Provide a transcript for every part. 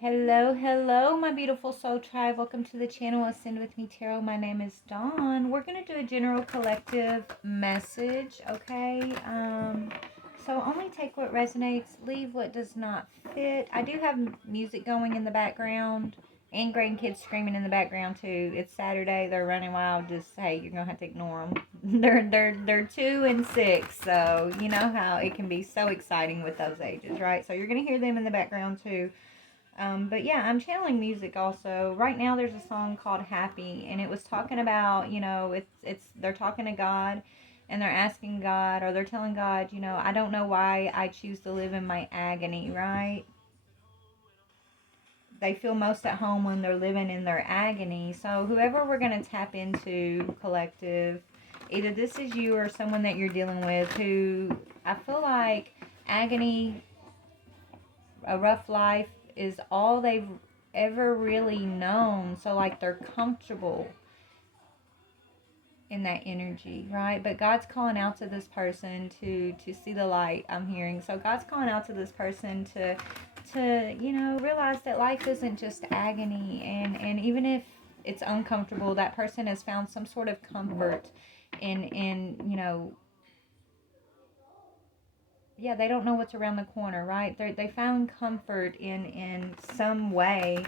Hello, hello, my beautiful soul tribe. Welcome to the channel Ascend with Me Tarot. My name is Dawn. We're going to do a general collective message, okay? So only take what resonates, leave what does not fit. I do have music going in the background and grandkids screaming in the background too. It's Saturday. They're running wild. Just, hey, you're going to have to ignore them. They're 2 and 6, so you know how it can be so exciting with those ages, right? So you're going to hear them in the background too. But yeah, I'm channeling music also. Right now there's a song called Happy, and it was talking about, it's they're talking to God, and they're asking God, or they're telling God, I don't know why I choose to live in my agony, right? They feel most at home when they're living in their agony. So whoever we're going to tap into, collective, either this is you or someone that you're dealing with who I feel like agony, a rough life is all they've ever really known. So like they're comfortable in that energy, right? But God's calling out to this person to see the light, I'm hearing. So God's calling out to this person to realize that life isn't just agony, and even if it's uncomfortable, that person has found some sort of comfort in yeah, they don't know what's around the corner, right? They found comfort in some way,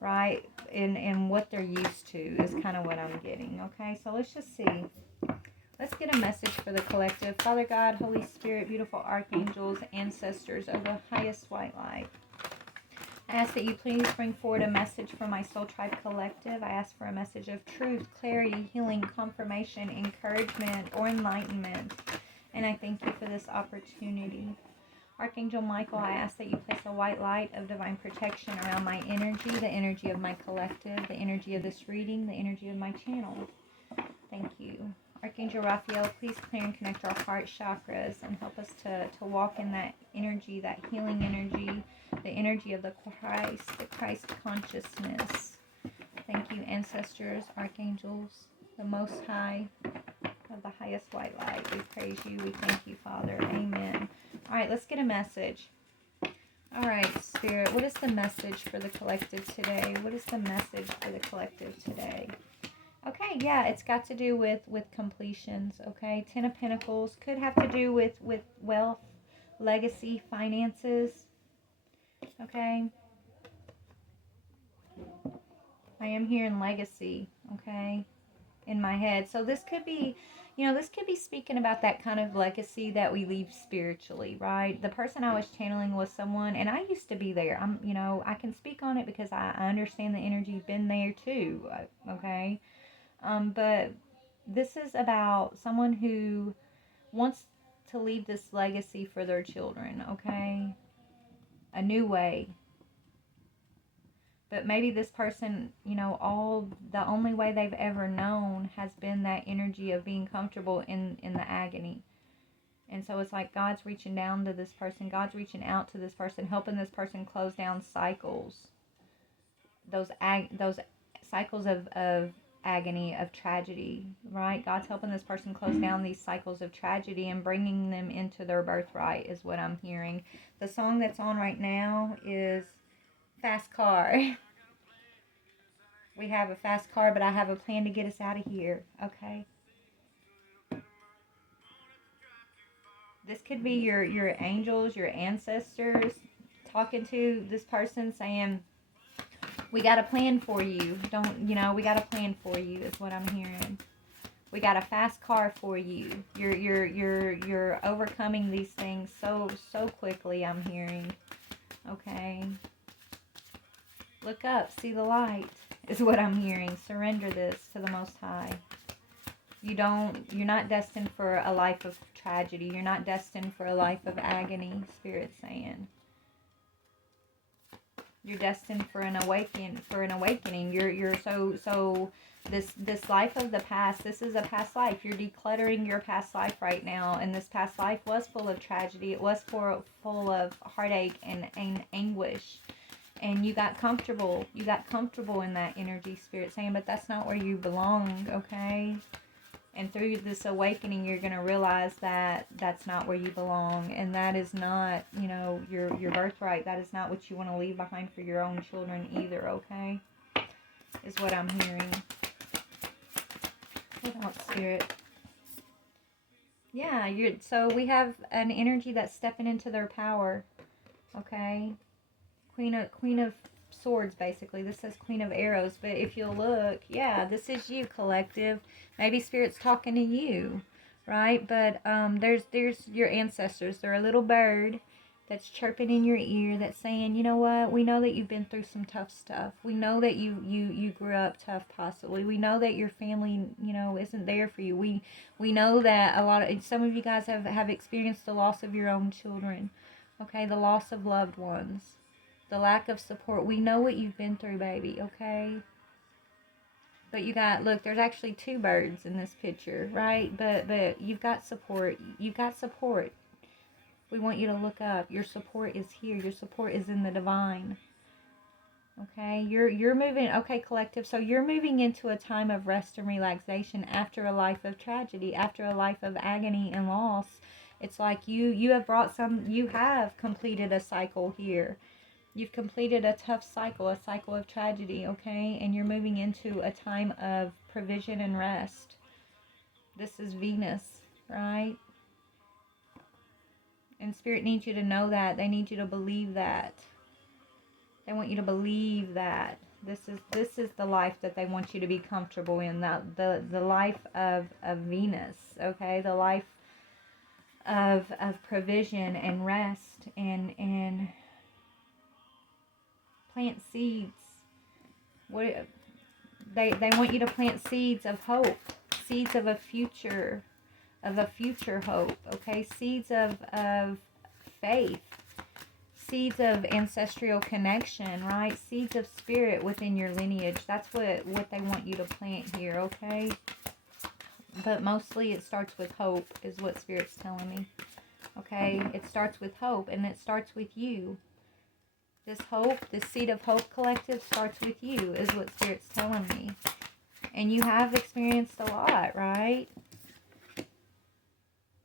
right? In what they're used to is kind of what I'm getting. Okay, so let's just see. Let's get a message for the collective. Father God, Holy Spirit, beautiful archangels, ancestors of the highest white light, I ask that you please bring forward a message for my Soul Tribe collective. I ask for a message of truth, clarity, healing, confirmation, encouragement, or enlightenment. And I thank you for this opportunity. Archangel Michael, I ask that you place a white light of divine protection around my energy, the energy of my collective, the energy of this reading, the energy of my channel. Thank you. Archangel Raphael, please clear and connect our heart chakras and help us to walk in that energy, that healing energy, the energy of the Christ consciousness. Thank you, ancestors, archangels, the Most High, of the highest white light. We praise you. We thank you, Father. Amen. All right, let's get a message. All right, Spirit, what is the message for the collective today? What is the message for the collective today? Okay, yeah, it's got to do with completions, okay? Ten of Pentacles could have to do with wealth, legacy, finances, okay? I am hearing legacy, okay, in my head. So this could be, this could be speaking about that kind of legacy that we leave spiritually, right? The person I was channeling was someone, and I used to be there. I can speak on it because I understand the energy, been there too, okay? But this is about someone who wants to leave this legacy for their children, okay? A new way. But maybe this person, the only way they've ever known has been that energy of being comfortable in the agony. And so it's like God's reaching down to this person, God's reaching out to this person, helping this person close down cycles. Those cycles of agony, of tragedy, right? God's helping this person close down these cycles of tragedy and bringing them into their birthright is what I'm hearing. The song that's on right now is Fast Car. We have a fast car, but I have a plan to get us out of here, okay? This could be your angels, your ancestors talking to this person saying, we got a plan for you. We got a plan for you is what I'm hearing. We got a fast car for you. You're overcoming these things so quickly, I'm hearing. Okay. Look up, see the light is what I'm hearing. Surrender this to the Most High. You're not destined for a life of tragedy. You're not destined for a life of agony, Spirit's saying. You're destined for an awakening. You're so this life of the past, this is a past life. You're decluttering your past life right now, and this past life was full of tragedy. It was full of heartache and anguish. And you got comfortable. You got comfortable in that energy, Spirit saying, but that's not where you belong, okay? And through this awakening, you're going to realize that that's not where you belong. And that is not, you know, your birthright. That is not what you want to leave behind for your own children either, okay? Is what I'm hearing. What else, Spirit? Yeah, so we have an energy that's stepping into their power, okay? Queen of Swords, basically. This says Queen of Arrows, but if you'll look, yeah, this is you, collective. Maybe Spirit's talking to you, right? But there's your ancestors. They're a little bird that's chirping in your ear, that's saying, you know what? We know that you've been through some tough stuff. We know that you grew up tough, possibly. We know that your family, you know, isn't there for you. We know that some of you guys have experienced the loss of your own children, okay? The loss of loved ones, the lack of support. We know what you've been through, baby, okay? But you got, look, there's actually two birds in this picture, right? But you've got support. You've got support. We want you to look up. Your support is here. Your support is in the divine. Okay? You're moving, okay, collective. So you're moving into a time of rest and relaxation after a life of tragedy, after a life of agony and loss. It's like you have completed a cycle here. You've completed a tough cycle, a cycle of tragedy, okay? And you're moving into a time of provision and rest. This is Venus, right? And Spirit needs you to know that. They need you to believe that. They want you to believe that. This is the life that they want you to be comfortable in. The life of Venus, okay? The life of provision and rest and plant seeds. What they want you to plant seeds of hope, seeds of a future hope, okay? Seeds of faith, seeds of ancestral connection, right? Seeds of spirit within your lineage. That's what they want you to plant here, okay? But mostly it starts with hope, is what Spirit's telling me, okay? It starts with hope, and it starts with you. This hope, this seed of hope, collective, starts with you, is what Spirit's telling me. And you have experienced a lot, right?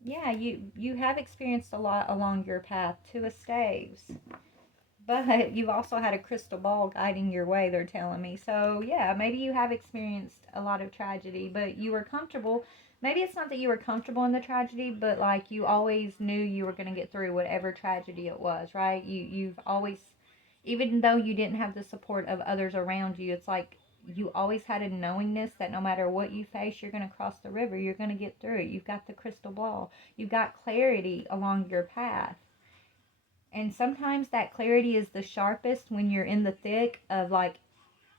Yeah, you have experienced a lot along your path to a staves. But you've also had a crystal ball guiding your way, they're telling me. So, yeah, maybe you have experienced a lot of tragedy, but you were comfortable. Maybe it's not that you were comfortable in the tragedy, but, like, you always knew you were going to get through whatever tragedy it was, right? You've always, even though you didn't have the support of others around you, it's like you always had a knowingness that no matter what you face, you're going to cross the river. You're going to get through it. You've got the crystal ball. You've got clarity along your path. And sometimes that clarity is the sharpest when you're in the thick of, like,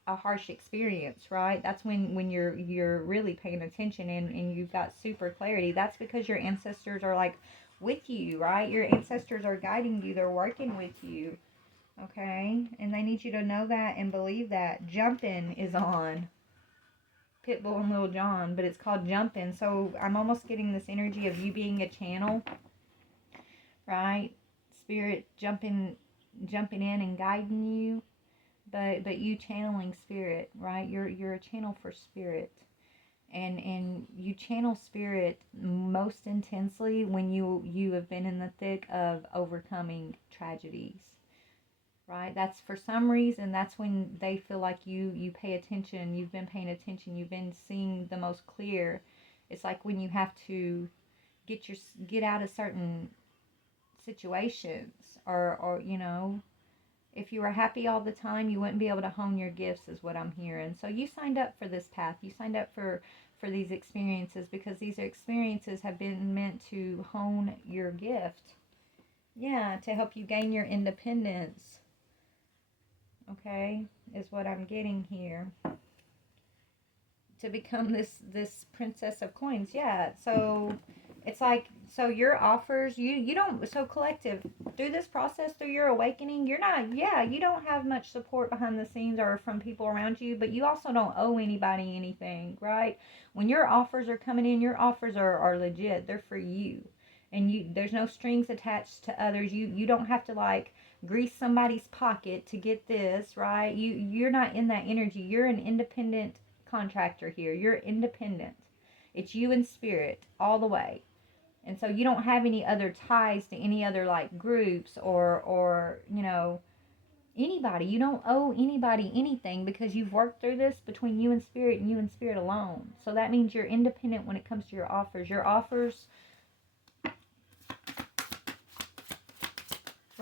a harsh experience, right? That's when you're really paying attention and you've got super clarity. That's because your ancestors are, like, with you, right? Your ancestors are guiding you. They're working with you, okay? And they need you to know that and believe that. Jumpin' is on. Pitbull and Lil Jon, but it's called Jumpin'. So I'm almost getting this energy of you being a channel, right? Spirit jumping in and guiding you, but you channeling spirit, right? You're a channel for spirit, and you channel spirit most intensely when you have been in the thick of overcoming tragedies, right? That's for some reason, that's when they feel like you pay attention. You've been paying attention. You've been seeing the most clear. It's like when you have to get out of certain situations, or you know, if you were happy all the time, you wouldn't be able to hone your gifts, is what I'm hearing. So you signed up for this path. You signed up for these experiences because these experiences have been meant to hone your gift. Yeah, to help you gain your independence. Okay, is what I'm getting here. To become this princess of coins. Yeah, so it's like, so your offers, you don't, so collective, through this process, through your awakening, you don't have much support behind the scenes or from people around you, but you also don't owe anybody anything, right? When your offers are coming in, your offers are legit. They're for you. And there's no strings attached to others. You don't have to, like, grease somebody's pocket to get this, right? You're not in that energy. You're an independent contractor here. You're independent. It's you and spirit all the way. And so you don't have any other ties to any other like groups or anybody. You don't owe anybody anything because you've worked through this between you and you and spirit alone. So that means you're independent when it comes to your offers. Your offers,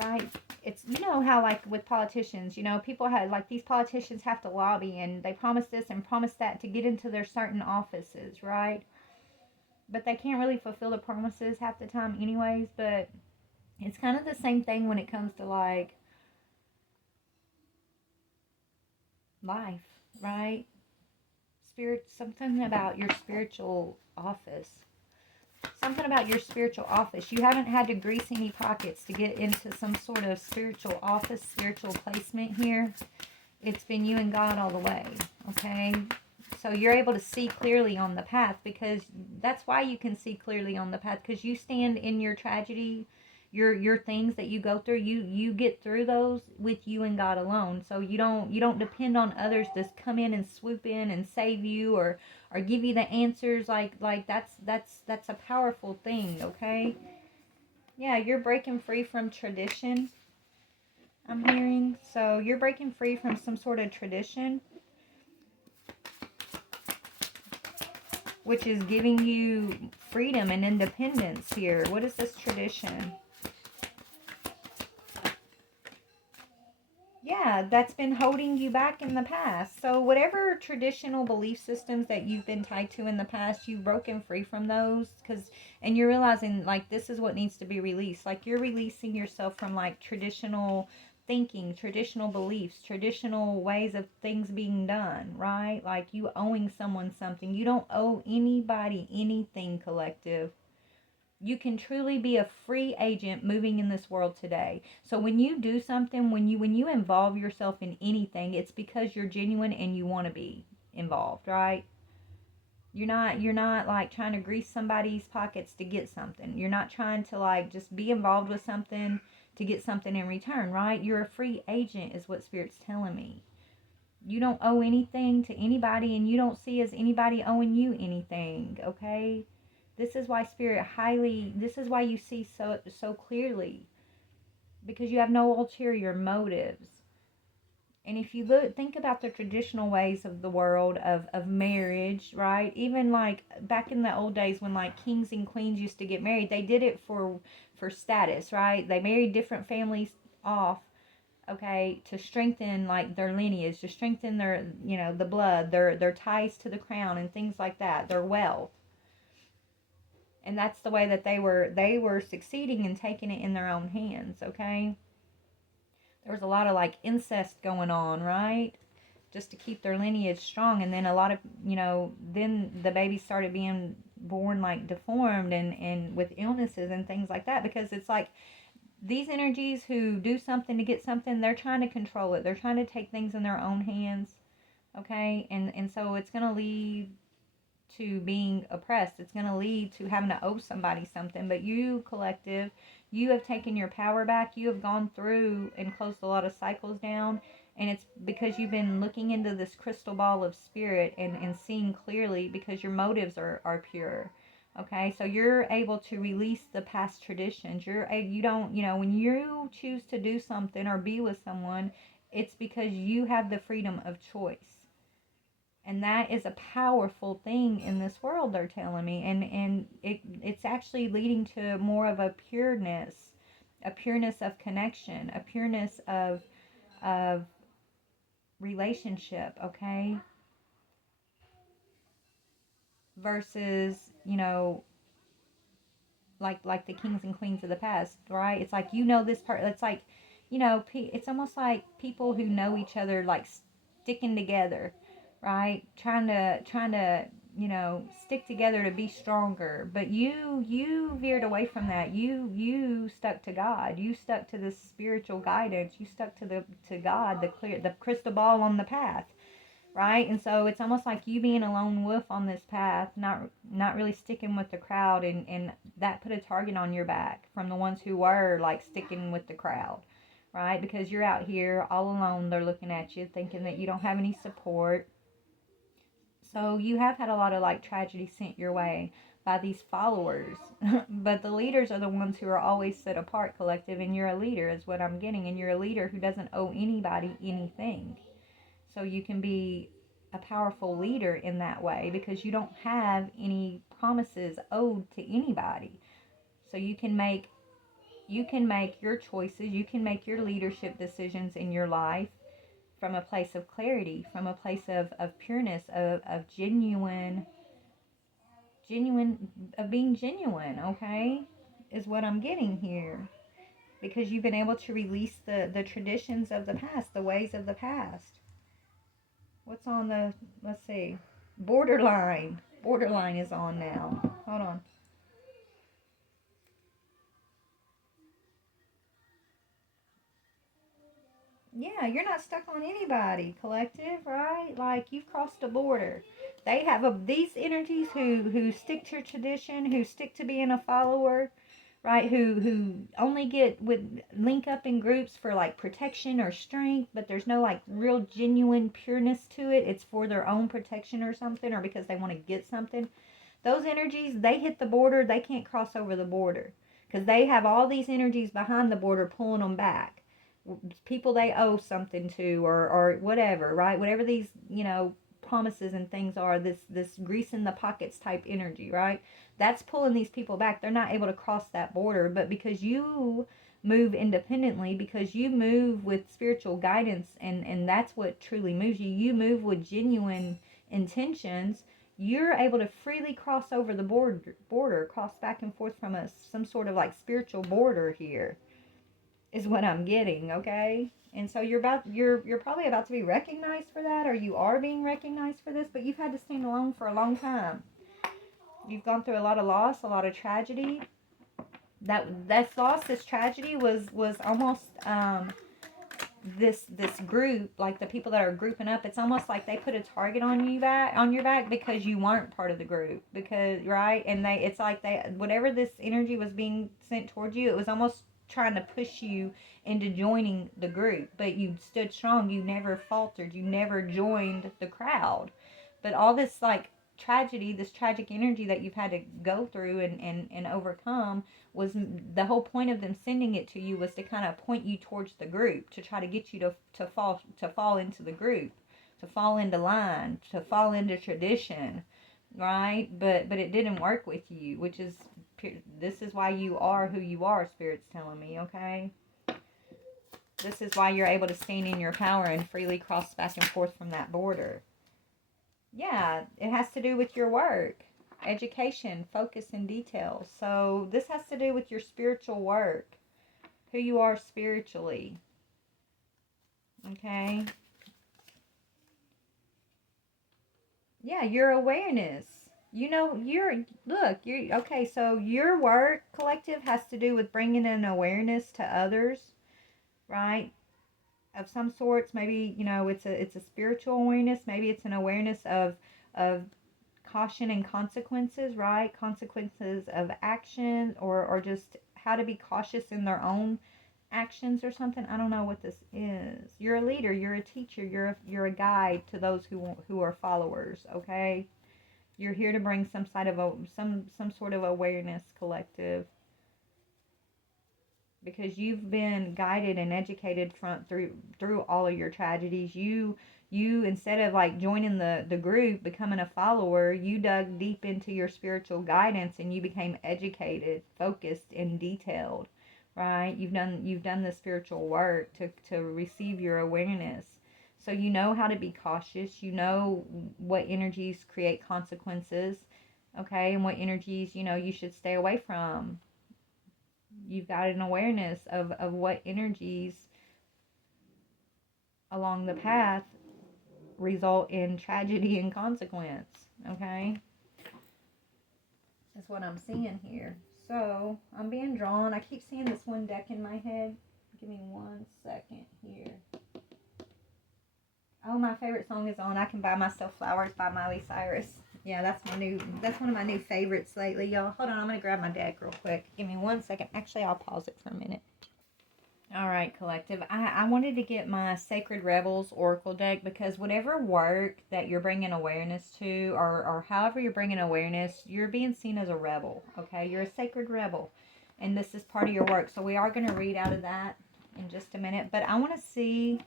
right? It's, how like with politicians, people have like these politicians have to lobby and they promise this and promise that to get into their certain offices, right? But they can't really fulfill the promises half the time anyways. But it's kind of the same thing when it comes to like life, right? Spirit, something about your spiritual office. Something about your spiritual office. You haven't had to grease any pockets to get into some sort of spiritual office, spiritual placement here. It's been you and God all the way, okay? So you're able to see clearly on the path, because that's why you can see clearly on the path, because you stand in your tragedy, your things that you go through, you get through those with you and God alone. So you don't depend on others to come in and swoop in and save you or give you the answers. Like that's a powerful thing, okay? Yeah, you're breaking free from tradition, I'm hearing. So you're breaking free from some sort of tradition, which is giving you freedom and independence here. What is this tradition? Yeah, that's been holding you back in the past. So whatever traditional belief systems that you've been tied to in the past, you've broken free from those, and you're realizing like this is what needs to be released. Like you're releasing yourself from like traditional thinking, traditional beliefs, traditional ways of things being done, right? Like you owing someone something. You don't owe anybody anything, collective. You can truly be a free agent moving in this world today. So when you do something, when you involve yourself in anything, it's because you're genuine and you want to be involved, right? You're not like trying to grease somebody's pockets to get something. You're not trying to like just be involved with something to get something in return, right? You're a free agent is what Spirit's telling me. You don't owe anything to anybody, and you don't see as anybody owing you anything, okay? This is why this is why you see so clearly, because you have no ulterior motives. And if you think about the traditional ways of the world of marriage, right? Even like back in the old days when like kings and queens used to get married, they did it for status, right? They married different families off, okay, to strengthen like their lineage, to strengthen their, the blood, their ties to the crown and things like that, their wealth. And that's the way that they were succeeding and taking it in their own hands, okay? There was a lot of like incest going on, right? Just to keep their lineage strong. And then a lot of, then the babies started being born like deformed and with illnesses and things like that, because it's like these energies who do something to get something, they're trying to control it. They're trying to take things in their own hands, okay? And so it's going to lead to being oppressed. It's going to lead to having to owe somebody something. But you, collective, you have taken your power back. You have gone through and closed a lot of cycles down. And it's because you've been looking into this crystal ball of spirit and seeing clearly, because your motives are pure. Okay, so you're able to release the past traditions. You don't, when you choose to do something or be with someone, it's because you have the freedom of choice. And that is a powerful thing in this world, they're telling me. And it's actually leading to more of a pureness of connection, a pureness of relationship, okay? Versus, like the kings and queens of the past, right? It's like, this part, it's like, it's almost like people who know each other, like sticking together, right? Trying to stick together to be stronger. But you veered away from that. You stuck to God. You stuck to this spiritual guidance. You stuck to God, the crystal ball on the path, right? And so it's almost like you being a lone wolf on this path, not really sticking with the crowd, and that put a target on your back from the ones who were like sticking with the crowd, right? Because you're out here all alone. They're looking at you thinking that you don't have any support. So you have had a lot of like tragedy sent your way by these followers. But the leaders are the ones who are always set apart, collective, and you're a leader is what I'm getting. And you're a leader who doesn't owe anybody anything. So you can be a powerful leader in that way because you don't have any promises owed to anybody. So you can make your choices, you can make your leadership decisions in your life from a place of clarity, from a place of pureness, of of being genuine, okay? Is what I'm getting here. Because you've been able to release the traditions of the past, the ways of the past. What's on the, let's see, borderline. Borderline is on now. Hold on. Yeah, you're not stuck on anybody, collective, right? Like you've crossed a border. They have these energies who stick to tradition, who stick to being a follower, right? Who only get with link up in groups for like protection or strength, but there's no like real genuine pureness to it. It's for their own protection or something, or because they want to get something. Those energies, they hit the border, they can't cross over the border because they have all these energies behind the border pulling them back. People they owe something to, or whatever, right? Whatever these, promises and things are, this grease in the pockets type energy, right? That's pulling these people back. They're not able to cross that border, but because you move independently, because you move with spiritual guidance, and that's what truly moves you. You move with genuine intentions. You're able to freely cross over the border, cross back and forth from some sort of like spiritual border here is what I'm getting, okay? And so you're probably about to be recognized for that, or you are being recognized for this, but you've had to stand alone for a long time. You've gone through a lot of loss, a lot of tragedy. That loss, this tragedy was almost this group, like the people that are grouping up, it's almost like they put a target on your back because you weren't part of the group, because right, and it's like they, whatever this energy was being sent towards you, it was almost trying to push you into joining the group, but you stood strong, you never faltered, you never joined the crowd. But all this like tragedy, this tragic energy that you've had to go through and overcome, was the whole point of them sending it to you was to kind of point you towards the group, to try to get you to fall into the group, to fall into line, to fall into tradition, right? But it didn't work with you, which is, this is why you are who you are, Spirit's telling me, okay? This is why you're able to stand in your power and freely cross back and forth from that border. Yeah, it has to do with your work, education, focus, and details. So this has to do with your spiritual work, who you are spiritually. Okay? Yeah, your awareness. Okay, so your work, collective, has to do with bringing an awareness to others, right? Of some sorts. Maybe, it's a spiritual awareness. Maybe it's an awareness of caution and consequences, right? Consequences of action, or just how to be cautious in their own actions or something. I don't know what this is. You're a leader, you're a teacher, you're a guide to those who are followers, okay? You're here to bring some sort of awareness, collective, because you've been guided and educated through all of your tragedies. You instead of like joining the group, becoming a follower, you dug deep into your spiritual guidance and you became educated, focused, and detailed, right? You've done the spiritual work to receive your awareness. So you know how to be cautious, you know what energies create consequences, okay, and what energies you should stay away from. You've got an awareness of what energies along the path result in tragedy and consequence, okay? That's what I'm seeing here. So I'm being drawn. I keep seeing this one deck in my head. Give me 1 second here. Oh, my favorite song is on. I Can Buy Myself Flowers by Miley Cyrus. Yeah, that's one of my new favorites lately, y'all. Hold on, I'm gonna grab my deck real quick. Give me 1 second. Actually, I'll pause it for a minute. All right, collective. I wanted to get my Sacred Rebels Oracle deck because whatever work that you're bringing awareness to, or however you're bringing awareness, you're being seen as a rebel, okay? You're a sacred rebel, and this is part of your work. So we are going to read out of that in just a minute. But I want to see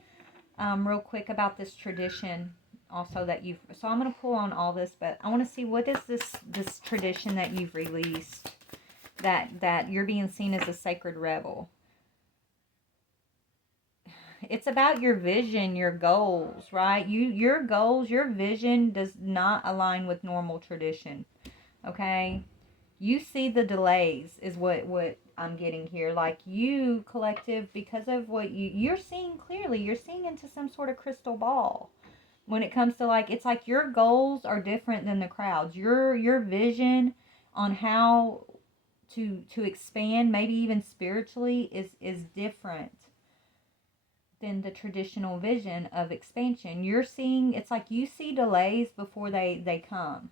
real quick about this tradition also that you've... So I'm going to pull on all this, but I want to see what is this tradition that you've released that you're being seen as a sacred rebel. It's about your vision, your goals, right? Your goals, your vision does not align with normal tradition. Okay? You see the delays is what I'm getting here. Like you, collective, because of what you're seeing clearly, you're seeing into some sort of crystal ball. When it comes to like, it's like your goals are different than the crowd's. Your vision on how to expand, maybe even spiritually, is different than the traditional vision of expansion. You're seeing, it's like you see delays before they come,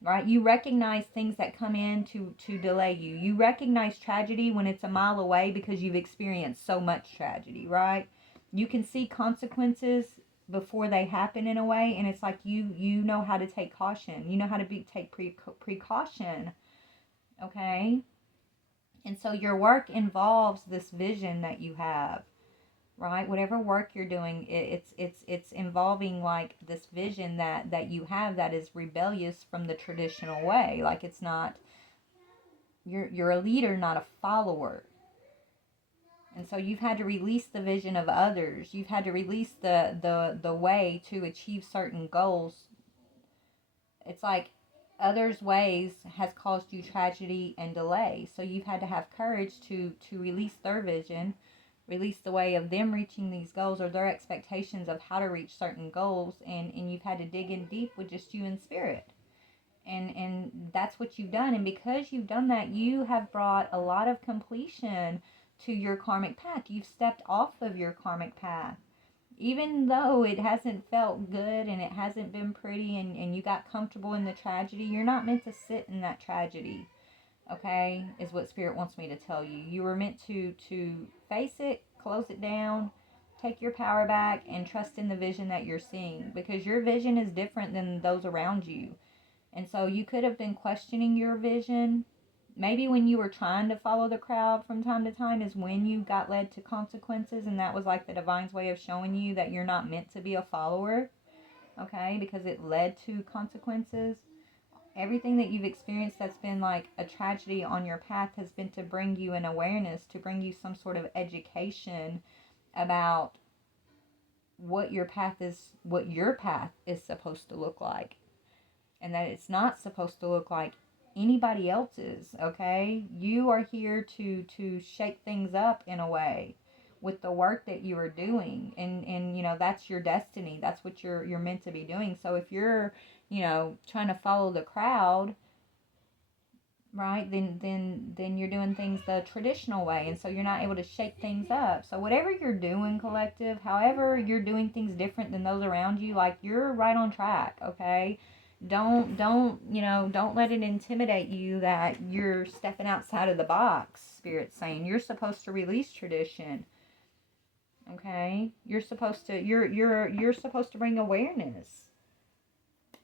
right? You recognize things that come in to delay you. You recognize tragedy when it's a mile away because you've experienced so much tragedy, right? You can see consequences before they happen in a way, and it's like you know how to take caution. You know how to take precaution, okay? And so your work involves this vision that you have, right? Whatever work you're doing, it's involving like this vision that you have that is rebellious from the traditional way. Like it's not, you're a leader, not a follower. And so you've had to release the vision of others. You've had to release the way to achieve certain goals. It's like others' ways has caused you tragedy and delay. So you've had to have courage to release their vision, release the way of them reaching these goals or their expectations of how to reach certain goals, and you've had to dig in deep with just you and spirit. And that's what you've done. And because you've done that, you have brought a lot of completion to your karmic path. You've stepped off of your karmic path. Even though it hasn't felt good and it hasn't been pretty, and you got comfortable in the tragedy, you're not meant to sit in that tragedy. Okay, is what Spirit wants me to tell you. You were meant to face it, close it down, take your power back, and trust in the vision that you're seeing, because your vision is different than those around you. And so you could have been questioning your vision. Maybe when you were trying to follow the crowd from time to time is when you got led to consequences, and that was like the divine's way of showing you that you're not meant to be a follower, okay, because it led to consequences. Everything that you've experienced that's been like a tragedy on your path has been to bring you an awareness, to bring you some sort of education about what your path is supposed to look like, and that it's not supposed to look like anybody else's. Okay, you are here to shake things up in a way with the work that you are doing, and you know that's your destiny. That's what you're meant to be doing. So if you're, you know, trying to follow the crowd, right, then you're doing things the traditional way, and so you're not able to shake things up. So whatever you're doing, collective, however you're doing things different than those around you, like you're right on track. Okay, don't let it intimidate you that you're stepping outside of the box. Spirit's saying you're supposed to release tradition. Okay, you're supposed to bring awareness.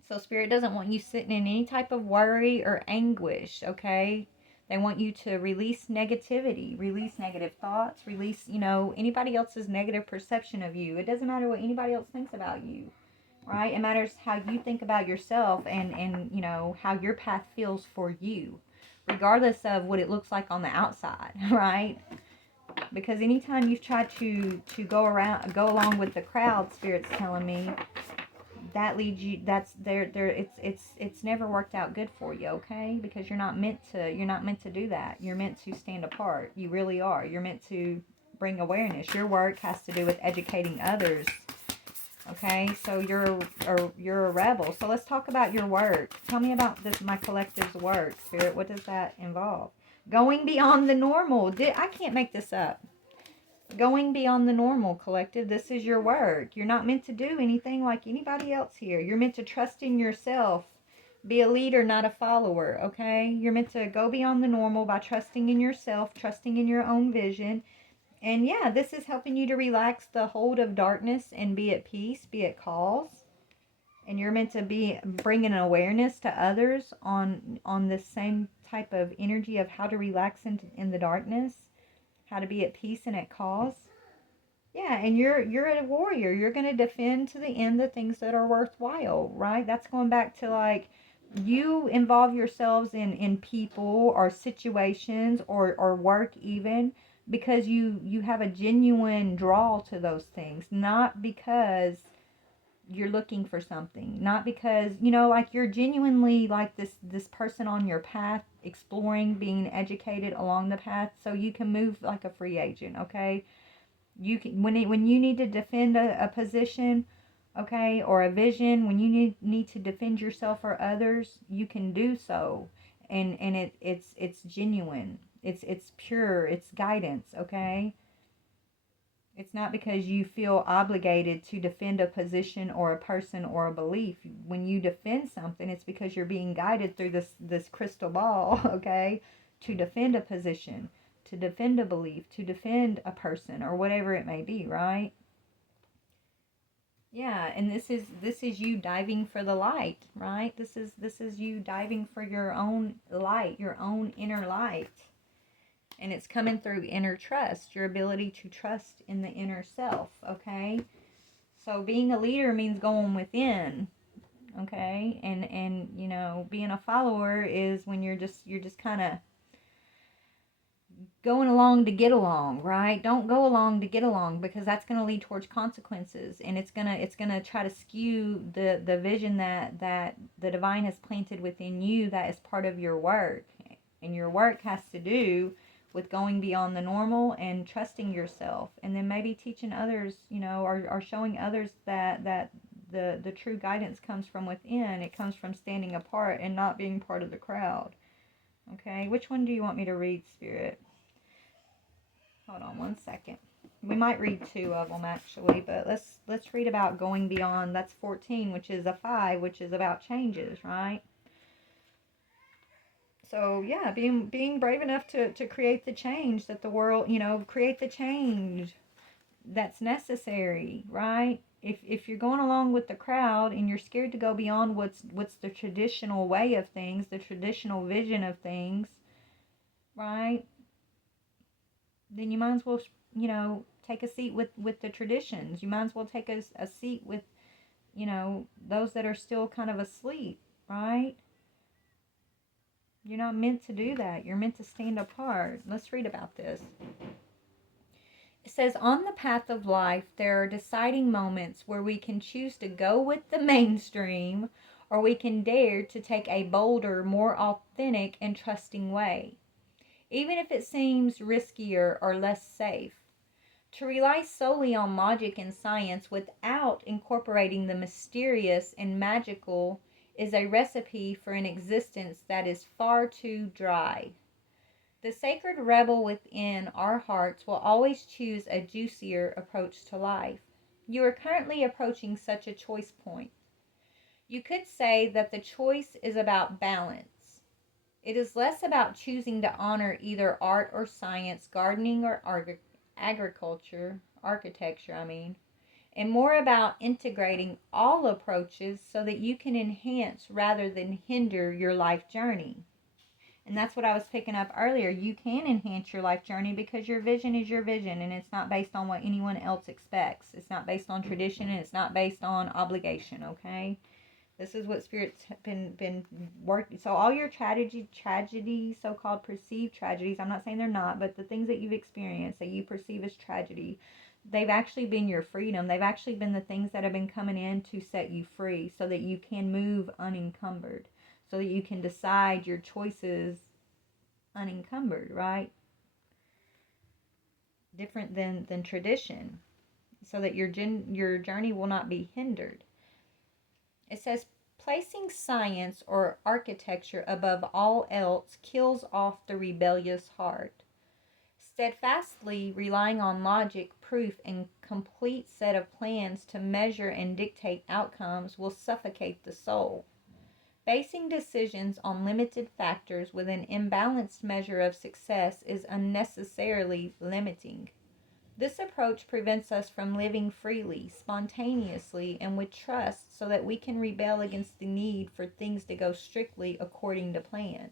So Spirit doesn't want you sitting in any type of worry or anguish, okay? They want you to release negativity, release negative thoughts, release, you know, anybody else's negative perception of you. It doesn't matter what anybody else thinks about you, right? It matters how you think about yourself, and you know, how your path feels for you, regardless of what it looks like on the outside, right? Because anytime you've tried to go along with the crowd, Spirit's telling me, that leads you, that's it's never worked out good for you, okay? Because you're not meant to do that. You're meant to stand apart. You really are. You're meant to bring awareness. Your work has to do with educating others, okay? So you're a rebel. So let's talk about your work. Tell me about this, my collective's work, Spirit. What does that involve? Going beyond the normal. I can't make this up. Going beyond the normal, collective. This is your work. You're not meant to do anything like anybody else here. You're meant to trust in yourself. Be a leader, not a follower, okay? You're meant to go beyond the normal by trusting in yourself, trusting in your own vision, And yeah, this is helping you to relax the hold of darkness and be at peace, be at calls. And you're meant to be bringing an awareness to others on this same type of energy of how to relax in the darkness, how to be at peace and at cause. Yeah, and you're a warrior. You're going to defend to the end the things that are worthwhile, right? That's going back to like you involve yourselves in people or situations or work even because you have a genuine draw to those things, not because you're looking for something, not because like you're genuinely like this person on your path, exploring, being educated along the path so you can move like a free agent. Okay, you can when you need to defend a position, okay, or a vision, when you need to defend yourself or others, you can do so. And it's genuine, it's pure, it's guidance. Okay, it's not because you feel obligated to defend a position or a person or a belief. When you defend something, it's because you're being guided through this crystal ball, okay, to defend a position, to defend a belief, to defend a person or whatever it may be, right? Yeah, and this is you diving for the light, right? This is you diving for your own light, your own inner light. And it's coming through inner trust, your ability to trust in the inner self, okay? So being a leader means going within, okay? And being a follower is when you're just kind of going along to get along, right? Don't go along to get along because that's going to lead towards consequences, and it's going to try to skew the vision that the divine has planted within you, that is part of your work. And your work has to do with going beyond the normal and trusting yourself, and then maybe teaching others, or showing others that the true guidance comes from within. It comes from standing apart and not being part of the crowd. Okay, which one do you want me to read, Spirit? Hold on one second. We might read two of them actually, but let's read about going beyond. That's 14, which is a 5, which is about changes, right? So yeah, being brave enough to create the change that the world, create the change that's necessary, right? If you're going along with the crowd and you're scared to go beyond what's the traditional way of things, the traditional vision of things, right? Then you might as well, take a seat with the traditions. You might as well take a seat with, those that are still kind of asleep, right? You're not meant to do that. You're meant to stand apart. Let's read about this. It says, on the path of life, there are deciding moments where we can choose to go with the mainstream, or we can dare to take a bolder, more authentic and trusting way, even if it seems riskier or less safe. To rely solely on logic and science without incorporating the mysterious and magical is a recipe for an existence that is far too dry. The sacred rebel within our hearts will always choose a juicier approach to life. You are currently approaching such a choice point. You could say that the choice is about balance. It is less about choosing to honor either art or science, gardening or agriculture, architecture, and more about integrating all approaches so that you can enhance rather than hinder your life journey. And that's what I was picking up earlier. You can enhance your life journey because your vision is your vision, and it's not based on what anyone else expects. It's not based on tradition, and it's not based on obligation, okay? This is what Spirit's been working. So all your tragedy, so-called perceived tragedies, I'm not saying they're not, but the things that you've experienced that you perceive as tragedy, they've actually been your freedom. They've actually been the things that have been coming in to set you free so that you can move unencumbered, so that you can decide your choices unencumbered, right? Different than tradition, so that your journey will not be hindered. It says, placing science or architecture above all else kills off the rebellious heart. Steadfastly relying on logic, proof, and complete set of plans to measure and dictate outcomes will suffocate the soul. Basing decisions on limited factors with an imbalanced measure of success is unnecessarily limiting. This approach prevents us from living freely, spontaneously, and with trust so that we can rebel against the need for things to go strictly according to plan.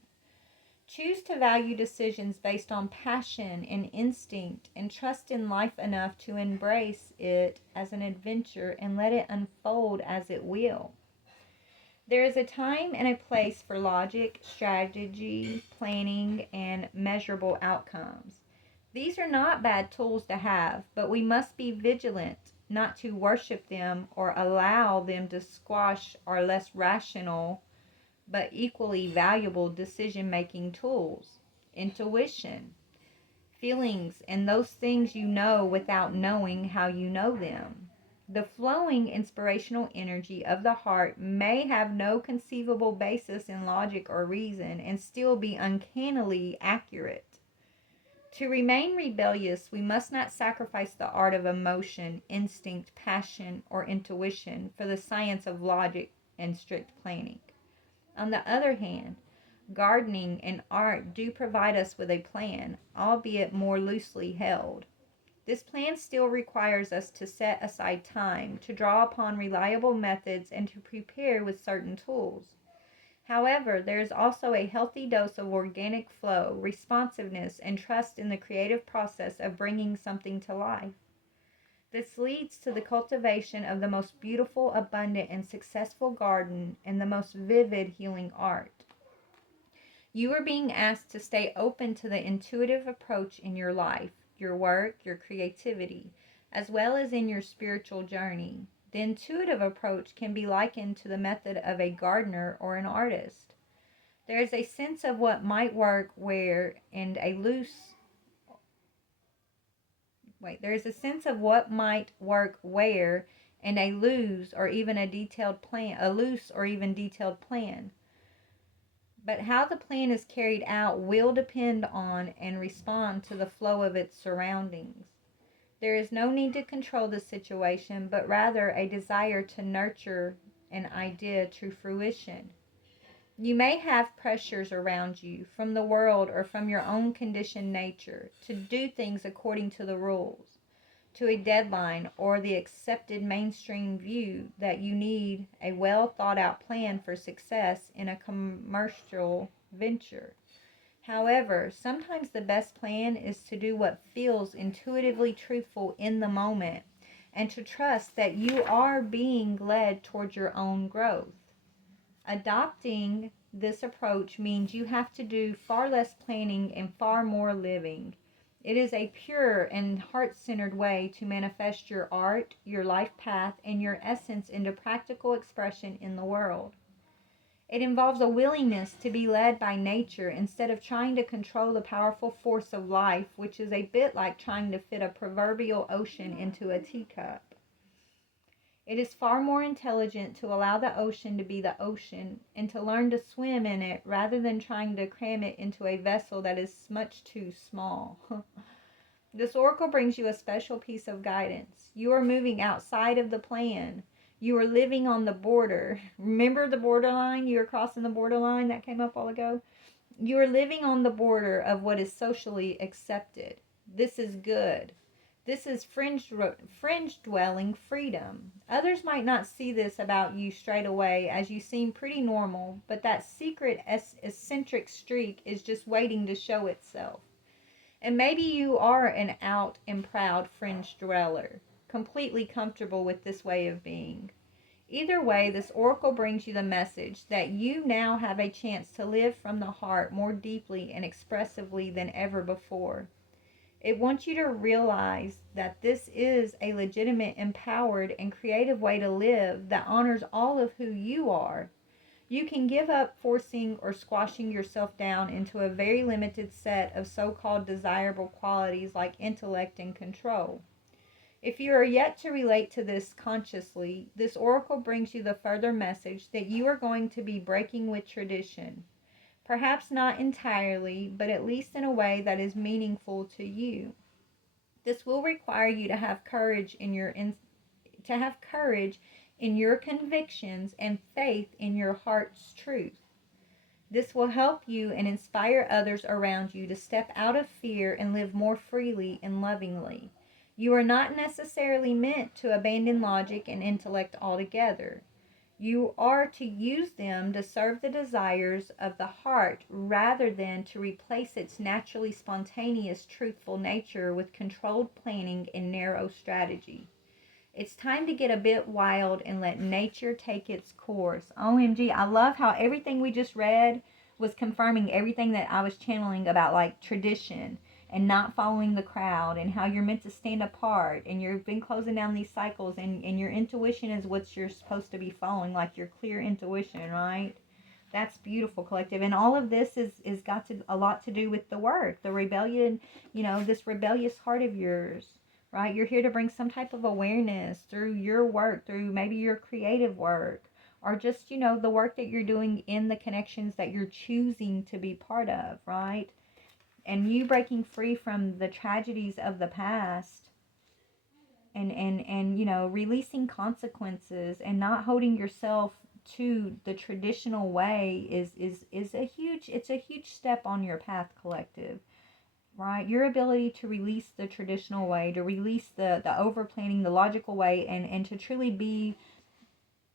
Choose to value decisions based on passion and instinct and trust in life enough to embrace it as an adventure and let it unfold as it will. There is a time and a place for logic, strategy, planning, and measurable outcomes. These are not bad tools to have, but we must be vigilant not to worship them or allow them to squash our less rational but equally valuable decision making tools. Intuition, feelings, and those things you know without knowing how you know them. The flowing inspirational energy of the heart may have no conceivable basis in logic or reason and still be uncannily accurate. To remain rebellious, we must not sacrifice the art of emotion, instinct, passion, or intuition for the science of logic and strict planning. On the other hand, gardening and art do provide us with a plan, albeit more loosely held. This plan still requires us to set aside time, to draw upon reliable methods, and to prepare with certain tools. However, there is also a healthy dose of organic flow, responsiveness, and trust in the creative process of bringing something to life. This leads to the cultivation of the most beautiful, abundant, and successful garden and the most vivid healing art. You are being asked to stay open to the intuitive approach in your life, your work, your creativity, as well as in your spiritual journey. The intuitive approach can be likened to the method of a gardener or an artist. There is a sense of what might work where and a loose there is a sense of what might work where and a loose or even detailed plan. But how the plan is carried out will depend on and respond to the flow of its surroundings. There is no need to control the situation, but rather a desire to nurture an idea to fruition. You may have pressures around you from the world or from your own conditioned nature to do things according to the rules, to a deadline, or the accepted mainstream view that you need a well thought out plan for success in a commercial venture. However, sometimes the best plan is to do what feels intuitively truthful in the moment and to trust that you are being led towards your own growth. Adopting this approach means you have to do far less planning and far more living. It is a pure and heart centered way to manifest your art, your life path, and your essence into practical expression in the world. It involves a willingness to be led by nature instead of trying to control the powerful force of life, which is a bit like trying to fit a proverbial ocean into a teacup. It is far more intelligent to allow the ocean to be the ocean and to learn to swim in it rather than trying to cram it into a vessel that is much too small. This oracle brings you a special piece of guidance. You are moving outside of the plan. You are living on the border. Remember the borderline? You are crossing the borderline that came up all ago? You are living on the border of what is socially accepted. This is good. This is fringe dwelling freedom. Others might not see this about you straight away as you seem pretty normal, but that secret eccentric streak is just waiting to show itself. And maybe you are an out and proud fringe dweller, completely comfortable with this way of being. Either way, this oracle brings you the message that you now have a chance to live from the heart more deeply and expressively than ever before. It wants you to realize that this is a legitimate, empowered, and creative way to live that honors all of who you are. You can give up forcing or squashing yourself down into a very limited set of so-called desirable qualities like intellect and control. If you are yet to relate to this consciously, this oracle brings you the further message that you are going to be breaking with tradition. Perhaps not entirely, but at least in a way that is meaningful to you. This will require you to have courage in your convictions and faith in your heart's truth. This will help you and inspire others around you to step out of fear and live more freely and lovingly. You are not necessarily meant to abandon logic and intellect altogether. You are to use them to serve the desires of the heart rather than to replace its naturally spontaneous, truthful nature with controlled planning and narrow strategy. It's time to get a bit wild and let nature take its course. OMG, I love how everything we just read was confirming everything that I was channeling about like tradition and not following the crowd and how you're meant to stand apart and you've been closing down these cycles and your intuition is what you're supposed to be following, like your clear intuition, right? That's beautiful, collective. And all of this is got to a lot to do with the work, the rebellion, this rebellious heart of yours, right? You're here to bring some type of awareness through your work, through maybe your creative work, or just, the work that you're doing in the connections that you're choosing to be part of, right? And you breaking free from the tragedies of the past and releasing consequences and not holding yourself to the traditional way is a huge step on your path, collective, right? Your ability to release the traditional way, to release the over planning, the logical way, and to truly be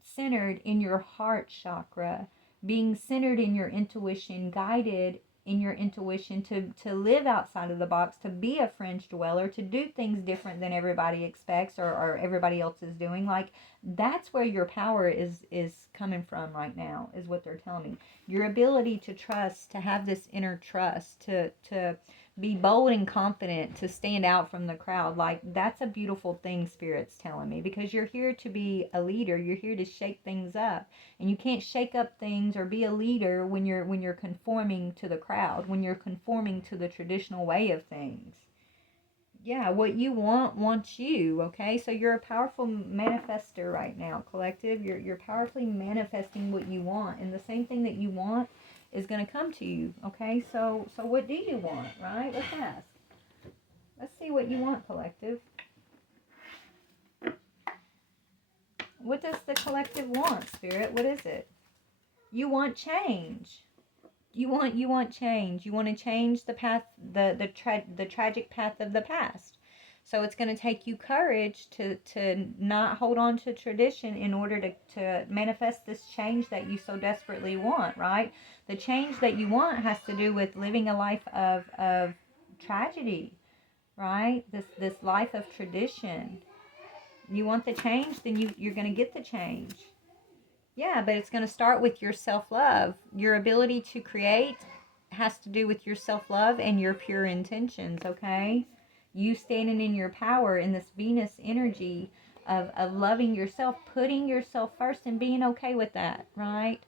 centered in your heart chakra, being centered in your intuition, guided in your intuition to live outside of the box, to be a fringe dweller, to do things different than everybody expects or everybody else is doing. Like, that's where your power is coming from right now, is what they're telling me. Your ability to trust, to have this inner trust, to be bold and confident, to stand out from the crowd. Like, that's a beautiful thing, Spirit's telling me, because you're here to be a leader. You're here to shake things up, and you can't shake up things or be a leader when you're conforming to the crowd, when you're conforming to the traditional way of things. Yeah, what you want wants you, okay? So you're a powerful manifester right now, collective. You're powerfully manifesting what you want, and the same thing that you want is going to come to you, okay? So what do you want, right? Let's ask. Let's see what you want, collective. What does the collective want, Spirit? What is it? You want change. You want change. You want to change the path, the tragic path of the past. So it's going to take you courage to not hold on to tradition in order to manifest this change that you so desperately want, right? The change that you want has to do with living a life of tragedy, right? This life of tradition. You want the change, then you're going to get the change. Yeah, but it's going to start with your self-love. Your ability to create has to do with your self-love and your pure intentions, okay? You standing in your power in this Venus energy of loving yourself, putting yourself first and being okay with that, right?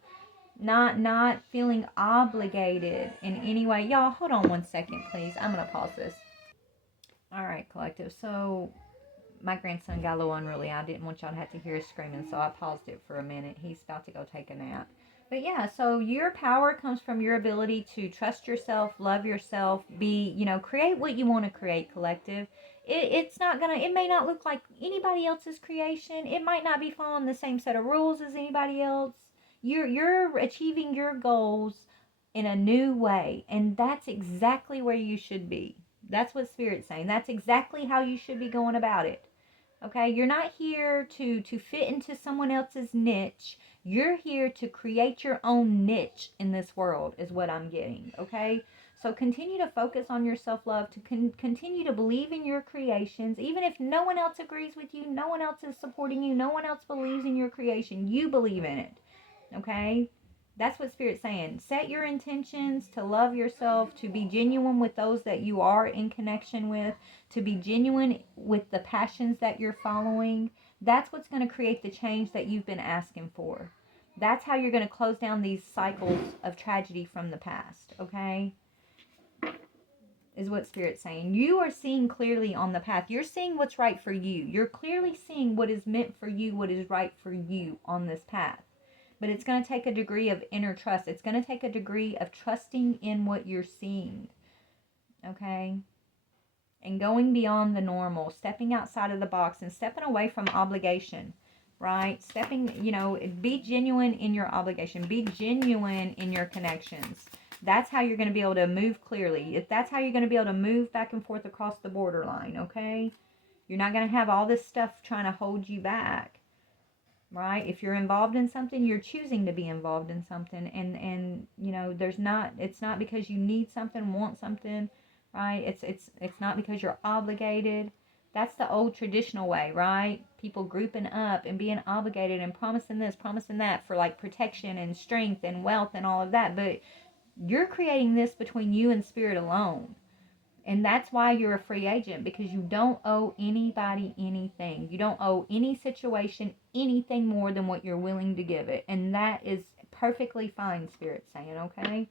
Not feeling obligated in any way. Y'all, hold on one second, please. I'm going to pause this. All right, collective. So my grandson got a little unruly. I didn't want y'all to have to hear his screaming, so I paused it for a minute. He's about to go take a nap. But yeah, so your power comes from your ability to trust yourself, love yourself, create what you want to create, collective. It may not look like anybody else's creation. It might not be following the same set of rules as anybody else. You're achieving your goals in a new way, and that's exactly where you should be. That's what Spirit's saying. That's exactly how you should be going about it. Okay, you're not here to fit into someone else's niche. You're here to create your own niche in this world, is what I'm getting. Okay, so continue to focus on your self-love, to continue to believe in your creations, even if no one else agrees with you, no one else is supporting you, no one else believes in your creation. You believe in it. Okay, that's what Spirit's saying. Set your intentions to love yourself, to be genuine with those that you are in connection with, to be genuine with the passions that you're following. That's what's going to create the change that you've been asking for. That's how you're going to close down these cycles of tragedy from the past, okay? Is what Spirit's saying. You are seeing clearly on the path. You're seeing what's right for you. You're clearly seeing what is meant for you, what is right for you on this path. But it's going to take a degree of inner trust. It's going to take a degree of trusting in what you're seeing. Okay? And going beyond the normal, stepping outside of the box and stepping away from obligation, right? Be genuine in your obligation. Be genuine in your connections. That's how you're going to be able to move clearly. If that's how you're going to be able to move back and forth across the borderline, okay? You're not going to have all this stuff trying to hold you back, right? If you're involved in something, you're choosing to be involved in something. And you know, it's not because you need something, want something, right? It's not because you're obligated. That's the old traditional way, right? People grouping up and being obligated and promising this, promising that for like protection and strength and wealth and all of that. But you're creating this between you and spirit alone. And that's why you're a free agent, because you don't owe anybody anything. You don't owe any situation anything more than what you're willing to give it. And that is perfectly fine, Spirit's saying, okay?